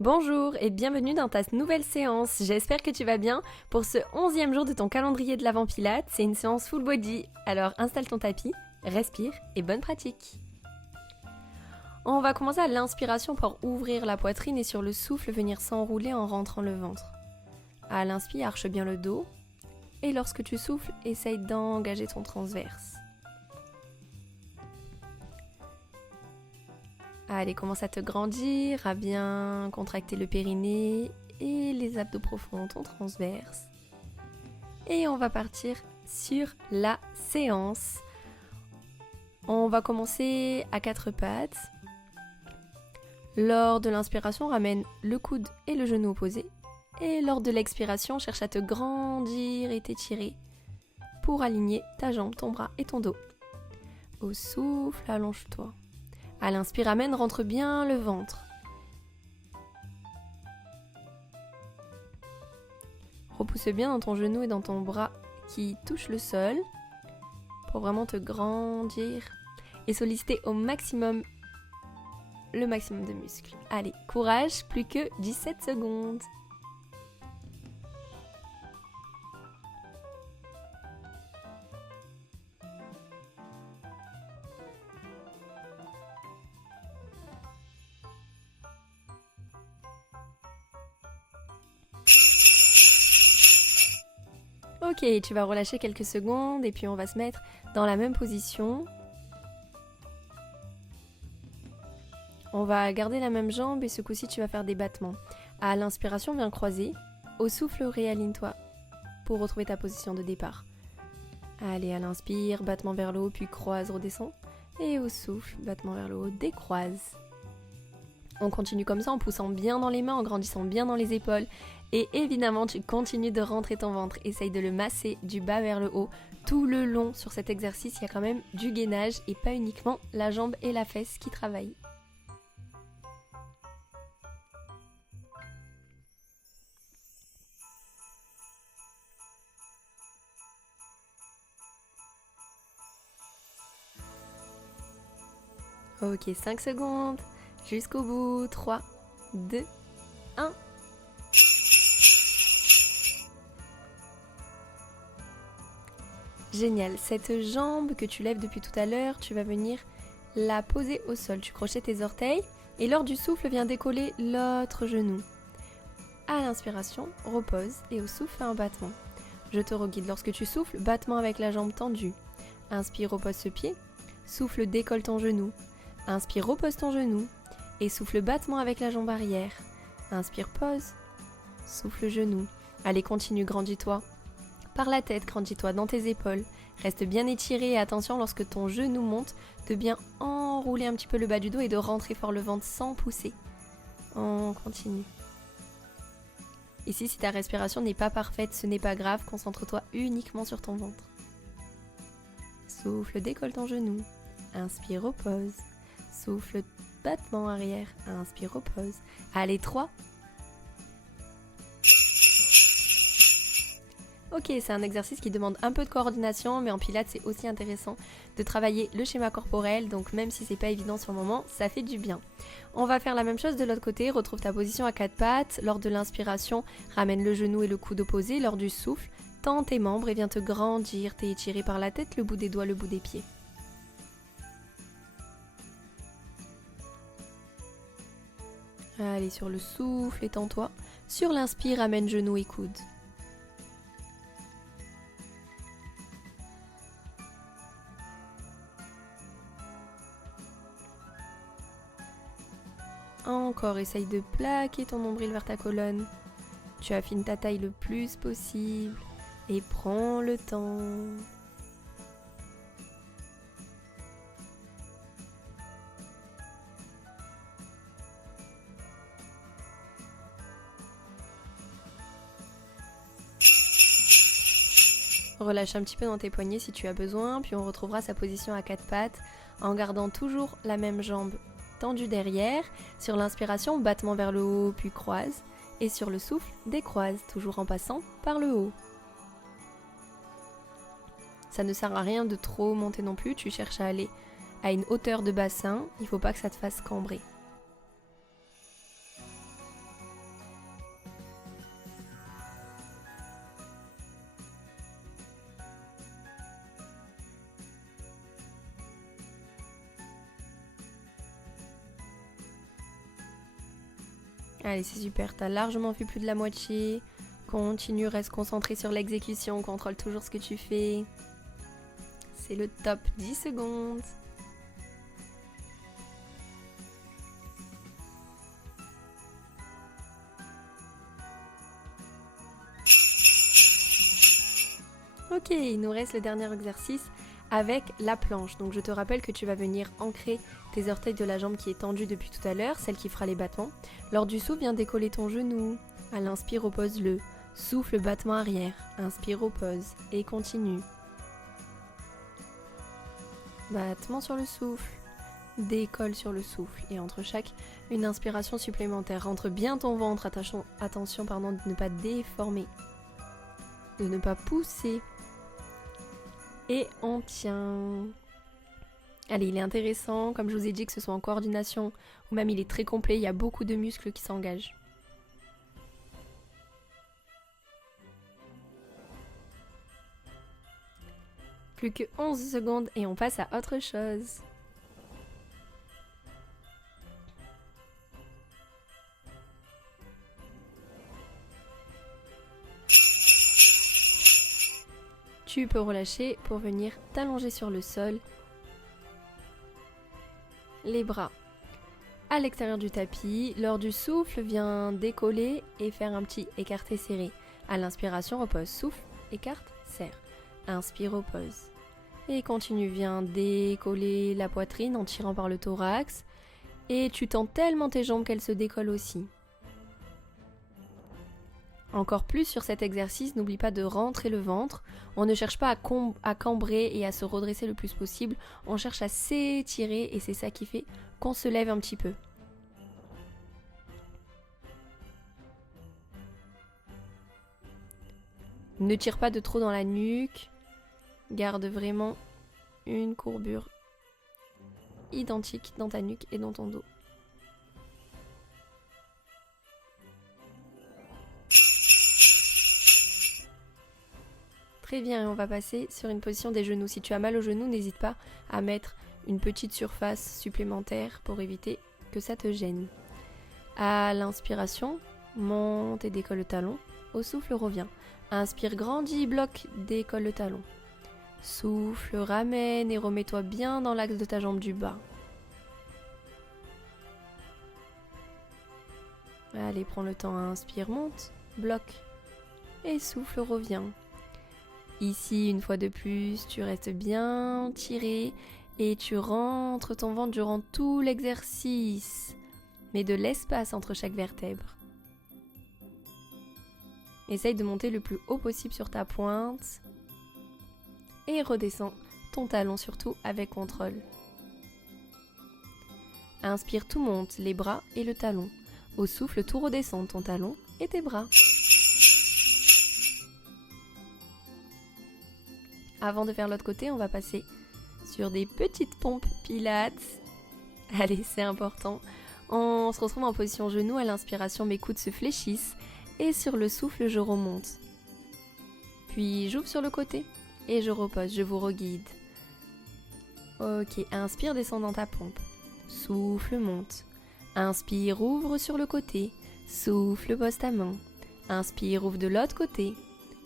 Bonjour et bienvenue dans ta nouvelle séance. J'espère que tu vas bien. Pour ce 11e jour de ton calendrier de l'Avent Pilates, c'est une séance full body. Alors installe ton tapis, respire et bonne pratique. On va commencer à l'inspiration pour ouvrir la poitrine et sur le souffle venir s'enrouler en rentrant le ventre. À l'inspire, arche bien le dos et lorsque tu souffles, essaye d'engager ton transverse. Allez, commence à te grandir, à bien contracter le périnée et les abdos profonds, ton transverse. Et on va partir sur la séance. On va commencer à 4 pattes. Lors de l'inspiration, ramène le coude et le genou opposés. Et lors de l'expiration, cherche à te grandir et t'étirer pour aligner ta jambe, ton bras et ton dos. Au souffle, allonge-toi. À l'inspire, amène, rentre bien le ventre. Repousse bien dans ton genou et dans ton bras qui touche le sol pour vraiment te grandir et solliciter au maximum le maximum de muscles. Allez, courage, plus que 17 secondes. Ok, tu vas relâcher quelques secondes et puis on va se mettre dans la même position. On va garder la même jambe et ce coup-ci tu vas faire des battements. À l'inspiration, viens croiser. Au souffle, réaligne-toi pour retrouver ta position de départ. Allez, à l'inspire, battement vers le haut, puis croise, redescend. Et au souffle, battement vers le haut, décroise. On continue comme ça en poussant bien dans les mains, en grandissant bien dans les épaules. Et évidemment, tu continues de rentrer ton ventre. Essaye de le masser du bas vers le haut. Tout le long sur cet exercice, il y a quand même du gainage et pas uniquement la jambe et la fesse qui travaillent. Ok, 5 secondes. Jusqu'au bout. 3, 2, 1. Génial. Cette jambe que tu lèves depuis tout à l'heure, tu vas venir la poser au sol. Tu crochets tes orteils et lors du souffle, viens décoller l'autre genou. À l'inspiration, repose et au souffle, un battement. Je te reguide. Lorsque tu souffles, battement avec la jambe tendue. Inspire, repose ce pied. Souffle, décolle ton genou. Inspire, repose ton genou. Et souffle, battement avec la jambe arrière. Inspire, pose. Souffle, genou. Allez, continue, grandis-toi. Par la tête, grandis-toi dans tes épaules. Reste bien étiré et attention lorsque ton genou monte, de bien enrouler un petit peu le bas du dos et de rentrer fort le ventre sans pousser. On continue. Ici, si ta respiration n'est pas parfaite, ce n'est pas grave, concentre-toi uniquement sur ton ventre. Souffle, décolle ton genou. Inspire, repose. Souffle, battement arrière. Inspire, repose. Allez, 3. Ok, c'est un exercice qui demande un peu de coordination, mais en pilates, c'est aussi intéressant de travailler le schéma corporel, donc même si c'est pas évident sur le moment, ça fait du bien. On va faire la même chose de l'autre côté, retrouve ta position à 4 pattes. Lors de l'inspiration, ramène le genou et le coude opposé. Lors du souffle, tends tes membres et viens te grandir, t'es étiré par la tête, le bout des doigts, le bout des pieds. Allez, sur le souffle, étends-toi. Sur l'inspire, ramène genou et coude. Encore, essaye de plaquer ton nombril vers ta colonne. Tu affines ta taille le plus possible et prends le temps. Relâche un petit peu dans tes poignets si tu as besoin, puis on retrouvera sa position à 4 pattes en gardant toujours la même jambe tendue derrière. Sur l'inspiration, battement vers le haut, puis croise. Et sur le souffle, décroise, toujours en passant par le haut. Ça ne sert à rien de trop monter non plus, tu cherches à aller à une hauteur de bassin, il ne faut pas que ça te fasse cambrer. Allez, c'est super, t'as largement fait plus de la moitié. Continue, reste concentré sur l'exécution, contrôle toujours ce que tu fais. C'est le top, 10 secondes. Ok, il nous reste le dernier exercice avec la planche. Donc je te rappelle que tu vas venir ancrer tes orteils de la jambe qui est tendue depuis tout à l'heure, celle qui fera les battements. Lors du souffle, viens décoller ton genou. À l'inspire, repose-le. Souffle, battement arrière. Inspire, repose. Et continue. Battement sur le souffle. Décolle sur le souffle. Et entre chaque, une inspiration supplémentaire. Rentre bien ton ventre. Attention de ne pas déformer. De ne pas pousser. Et on tient. Allez, il est intéressant, comme je vous ai dit, que ce soit en coordination, ou même il est très complet, il y a beaucoup de muscles qui s'engagent. Plus que 11 secondes et on passe à autre chose. Tu peux relâcher pour venir t'allonger sur le sol. Les bras à l'extérieur du tapis. Lors du souffle, viens décoller et faire un petit écarté serré. À l'inspiration, repose. Souffle, écarte, serre. Inspire, repose. Et continue, viens décoller la poitrine en tirant par le thorax. Et tu tends tellement tes jambes qu'elles se décollent aussi. Encore plus sur cet exercice, n'oublie pas de rentrer le ventre. On ne cherche pas à cambrer et à se redresser le plus possible. On cherche à s'étirer et c'est ça qui fait qu'on se lève un petit peu. Ne tire pas de trop dans la nuque. Garde vraiment une courbure identique dans ta nuque et dans ton dos. Très bien, et on va passer sur une position des genoux. Si tu as mal aux genoux, n'hésite pas à mettre une petite surface supplémentaire pour éviter que ça te gêne. À l'inspiration, monte et décolle le talon. Au souffle, reviens. Inspire, grandis, bloque, décolle le talon. Souffle, ramène et remets-toi bien dans l'axe de ta jambe du bas. Allez, prends le temps, inspire, monte, bloque et souffle, reviens. Ici, une fois de plus, tu restes bien tiré et tu rentres ton ventre durant tout l'exercice. Mets de l'espace entre chaque vertèbre. Essaye de monter le plus haut possible sur ta pointe. Et redescends ton talon surtout avec contrôle. Inspire, tout monte, les bras et le talon. Au souffle, tout redescend, ton talon et tes bras. Avant de faire l'autre côté, on va passer sur des petites pompes pilates. Allez, c'est important. On se retrouve en position genou. À l'inspiration, mes coudes se fléchissent. Et sur le souffle, je remonte. Puis j'ouvre sur le côté. Et je repose, je vous reguide. Ok, inspire, descends dans ta pompe. Souffle, monte. Inspire, ouvre sur le côté. Souffle, pose ta main. Inspire, ouvre de l'autre côté.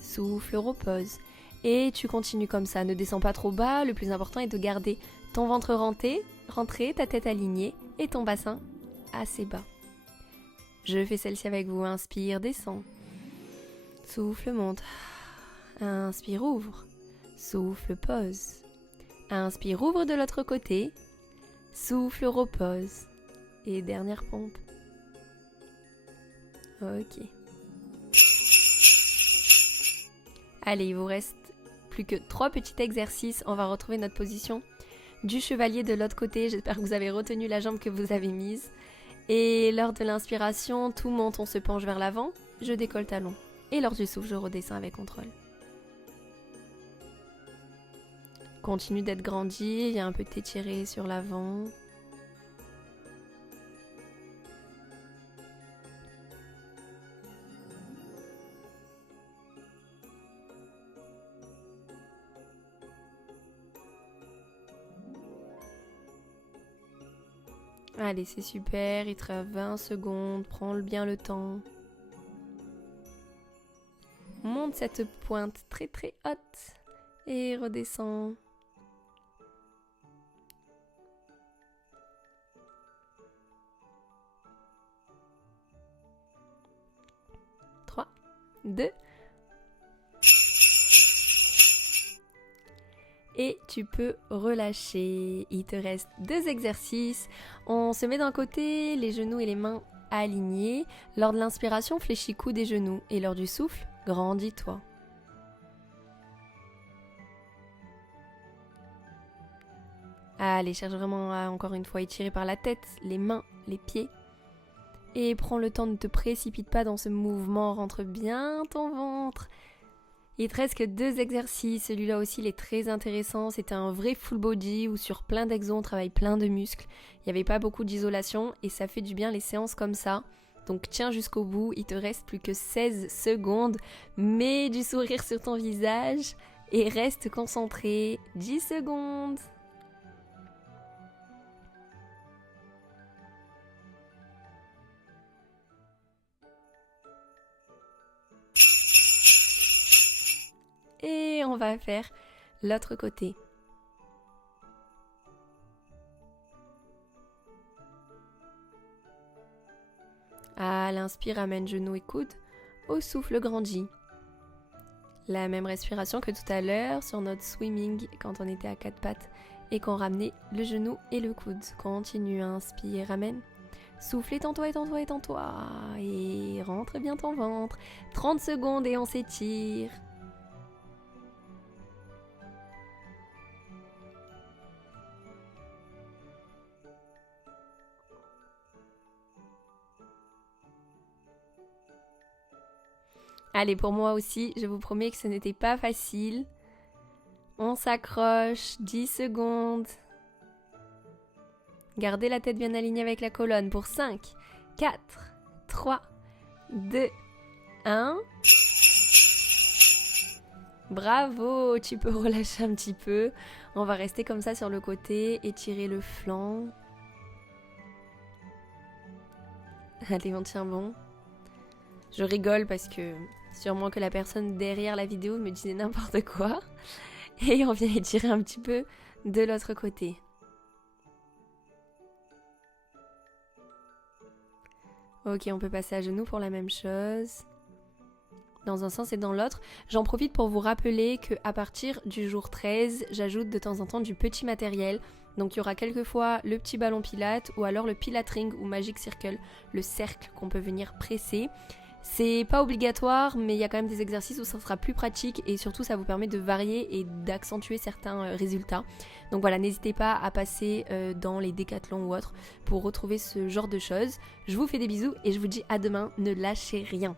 Souffle, repose. Et tu continues comme ça, ne descends pas trop bas. Le plus important est de garder ton ventre rentré, ta tête alignée et ton bassin assez bas. Je fais celle-ci avec vous. Inspire, descends. Souffle, monte. Inspire, ouvre. Souffle, pose. Inspire, ouvre de l'autre côté. Souffle, repose. Et dernière pompe. Ok. Allez, il vous reste plus que 3 petits exercices. On va retrouver notre position du chevalier de l'autre côté. J'espère que vous avez retenu la jambe que vous avez mise. Et lors de l'inspiration, tout monte, on se penche vers l'avant. Je décolle talon. Et lors du souffle, je redescends avec contrôle. Continue d'être grandi, il y a un peu t'étirer sur l'avant. Allez, c'est super, il te reste 20 secondes, prends bien le temps. Monte cette pointe très très haute et redescends. 3, 2. Et tu peux relâcher. Il te reste 2 exercices. On se met d'un côté, les genoux et les mains alignés. Lors de l'inspiration, fléchis coudes et genoux. Et lors du souffle, grandis-toi. Allez, cherche vraiment à, encore une fois, étirer par la tête, les mains, les pieds. Et prends le temps, ne te précipite pas dans ce mouvement. Rentre bien ton ventre. Il te reste que 2 exercices, celui-là aussi il est très intéressant, c'était un vrai full body où sur plein d'exos on travaille plein de muscles, il n'y avait pas beaucoup d'isolation et ça fait du bien les séances comme ça, donc tiens jusqu'au bout, il te reste plus que 16 secondes, mets du sourire sur ton visage et reste concentré, 10 secondes. Et on va faire l'autre côté. À l'inspire, amène genoux et coudes. Au souffle, grandis. La même respiration que tout à l'heure sur notre swimming quand on était à 4 pattes et qu'on ramenait le genou et le coude. Continue, inspire, amène. Souffle, étends-toi, étends-toi, étends-toi. Et rentre bien ton ventre. 30 secondes et on s'étire. Allez, pour moi aussi, je vous promets que ce n'était pas facile. On s'accroche, 10 secondes. Gardez la tête bien alignée avec la colonne pour 5, 4, 3, 2, 1. Bravo, tu peux relâcher un petit peu. On va rester comme ça sur le côté, étirer le flanc. Allez, on tient bon. Je rigole parce que sûrement que la personne derrière la vidéo me disait n'importe quoi. Et on vient étirer un petit peu de l'autre côté. Ok, on peut passer à genoux pour la même chose. Dans un sens et dans l'autre. J'en profite pour vous rappeler qu'à partir du jour 13, j'ajoute de temps en temps du petit matériel. Donc il y aura quelquefois le petit ballon pilate ou alors le pilate ring ou magic circle, le cercle qu'on peut venir presser. C'est pas obligatoire, mais il y a quand même des exercices où ça sera plus pratique et surtout ça vous permet de varier et d'accentuer certains résultats. Donc voilà, n'hésitez pas à passer dans les décathlons ou autres pour retrouver ce genre de choses. Je vous fais des bisous et je vous dis à demain, ne lâchez rien.